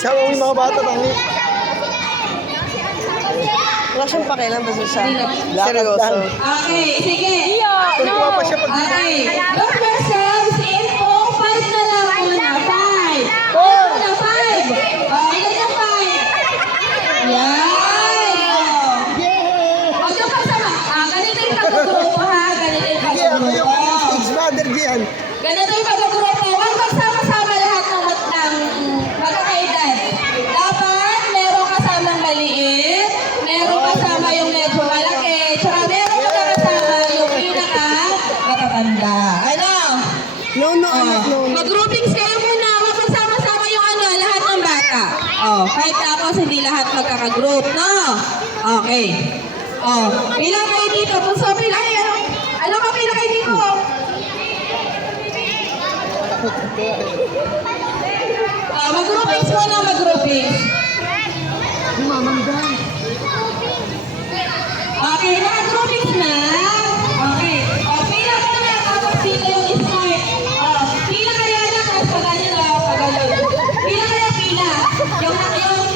Sama mo yung mga bata, tangi. Wala siyang pakialam basta siya. Lakad Seryoso. lang. Okay, sige. Tultuwa pa siya pag... Okay. Look yourselves in 5 na lang muna. 5. Four. Muna 5. Ilan yung 5? Yan. O, yung pagsama. Ganito yung pag-grupo ha. Ganito yung Sige, ako yung pag-grupo. stage mother diyan. Ganito yung pag-grupo. Huwag magsama-sama lahat ng magkakaedad. Dapat meron kasamang maliit, meron kasama yung medyo malaki, tsaka meron kasama yung pinaka-matatanda. Ano? No, anak, no. Mag-groupings kayo muna. Huwag magsama-sama yung lahat ng bata. Kahit tapos hindi lahat magkaka-group, no? Okay. Pila kayo dito. Puso, pila kayo. Ano ka pila kayo dito? Mag-groupings muna, mag-groupings. Okay, naka-groupings na.